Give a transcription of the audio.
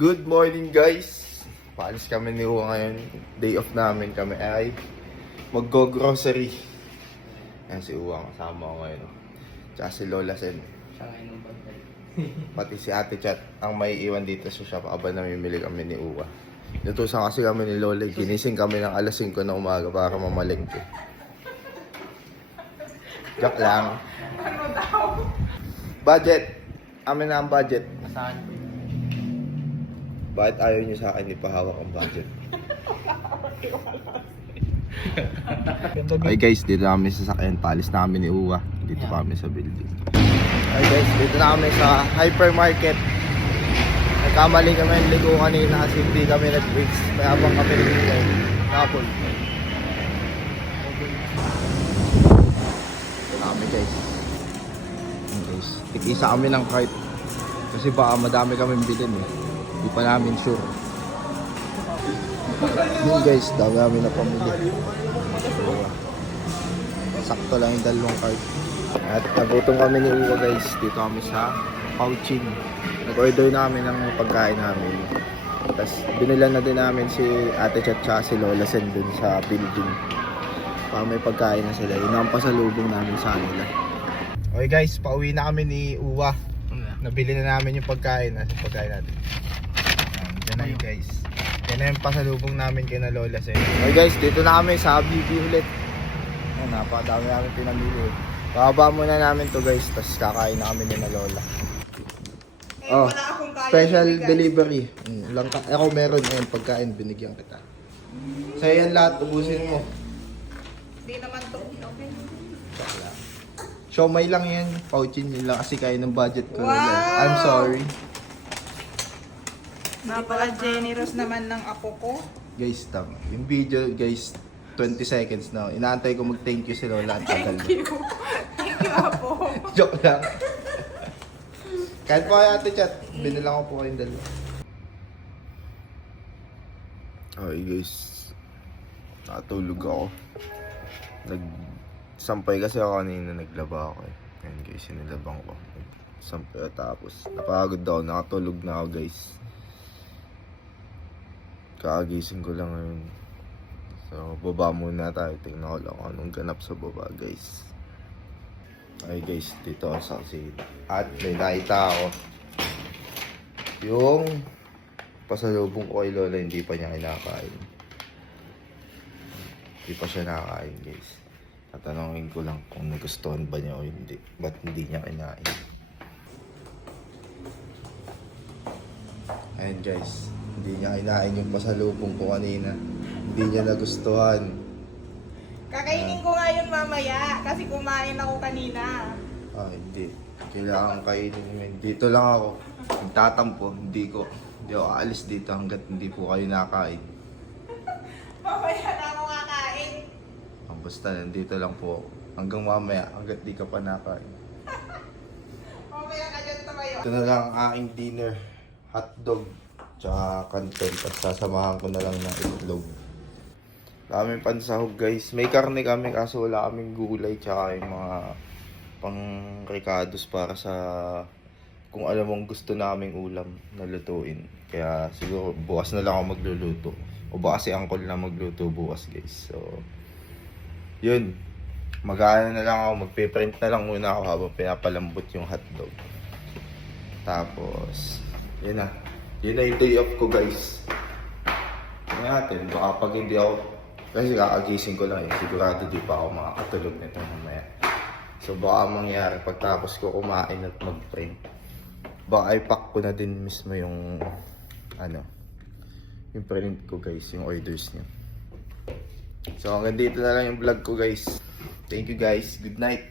Good morning guys! Paalis kami ni Uwa ngayon. Day off namin kami ay mag-go-grocery. Yan si Uwa, kasama ko ngayon. Tsaka si Lola Sen. Pati si Ate Chat ang may iwan dito sa shop habang namimili kami ni Uwa. Natusan kasi kami ni Lola. Ginising kami ng alas 5 na umaga para mamalengke. Joke lang. Ano daw? Budget! Amin na ang budget. Saan po yun? Bakit ayaw nyo sa akin ipahawak ang budget? Ay guys, dito na kami sa sakyan. Palis namin ni Uwa. Dito kami sa building. Ay guys, dito na kami sa hypermarket. Nagkamali kami ng ligo kanina kasi hindi kami nag-fix. Kaya habang kami nag-fix. Kapon. Dito na kami guys. Ayan, guys. Tig-isa kami ng cart. Kasi baka madami kaming bilhin eh. Hindi pa namin sure. Yun guys, dami namin na pamili. So, sakto lang yung dalawang card. At nagutom kami ni Uwa guys. Dito kami sa Pouchin. Nag-order namin ng pagkain namin. Tapos binilan na din namin si Ate Chat at si Lola Sen dun sa building. Para may pagkain na sila. Yun ang pasalubong namin sa kanila. Okay guys, pauwi na kami ni Uwa. Nabili na namin yung pagkain. Nasa pagkain natin. Diyan na yun guys. Yan na yung pasalubong namin kay na Lola Sen. Okay guys, dito na kami sa BB ulit. Ayan, napakadami namin pinamili. Bababa muna namin to guys, tapos kakain na kami ni na Lola. Oh, Wala akong kaya special ibigay. delivery. Ako meron ngayon pagkain, binigyan kita. Sa'yo yan lahat, ubusin mo. Hindi naman to. Okay. Siomay lang yan, Pouchin yun lang kasi kaya ng budget ko. Wow! Lola. I'm sorry. Napaka-generous naman ng apo ko. Guys, tama. Yung video guys, 20 seconds na. Inaantay ko mag-thank you si Lola. Ang tagal. Thank you. Thank you, apo. Joke lang. Kahit po kayo Ate Chat, binilang ko po kayong dalawa. Okay guys, nakatulog ako. Nagsampay kasi ako kanina, naglaba ako eh. Ayan guys, sinilabang ko. Sampay tapos napagod ako, nakatulog na ako guys. Kakagising ko lang ngayon. So, baba muna tayo. Tingnan ko lang kung anong ganap sa baba, guys. Ay, guys, dito ako sa kusina. At may nakita ako. Yung pasalubong ko kay Lola, hindi pa niya kinakain. Hindi pa siya nakakain, guys. Tatanungin ko lang kung nagustuhan ba niya o hindi. Ba't hindi niya kinain? Ayan, guys. Hindi niya kinain yung pasalubong ko kanina. Hindi niya nagustuhan. Kakainin ko nga yun mamaya kasi kumain ako kanina. Ah, hindi. Kailangan kainin mo. Dito lang ako. Nagtatampo. Hindi ako aalis dito hanggat hindi po kayo nakain. Mamaya na ako kakain. Basta nandito lang po ako. Hanggang mamaya, hanggat di ka pa nakain. Mamaya ka dyan tumayo. Ito na lang ang aking dinner. Hotdog. Tsaka kanton. At sasamahan ko na lang ng itlog. Daming pansahog guys. May karne kami kaso wala kaming gulay. Tsaka yung mga pang-ricados para sa kung alam mong gusto naming ulam na lutuin. Kaya siguro bukas na lang ako magluluto. O baka si Uncle na magluto bukas guys. So, yun. Mag-aano na lang ako. Magpe-print na lang muna ako habang pinapalambot yung hotdog. Tapos, yun na. Yun na yung day off ko guys. Tingnan natin, baka pag hindi ako, kasi kakagising ko lang eh, sigurado di pa ako makakatulog nito mamaya. So baka mangyari pagtapos ko kumain at mag-print. Baka i-pack ko na din mismo yung, yung print ko guys, yung orders niyo. So hanggang dito na lang yung vlog ko guys. Thank you guys, good night.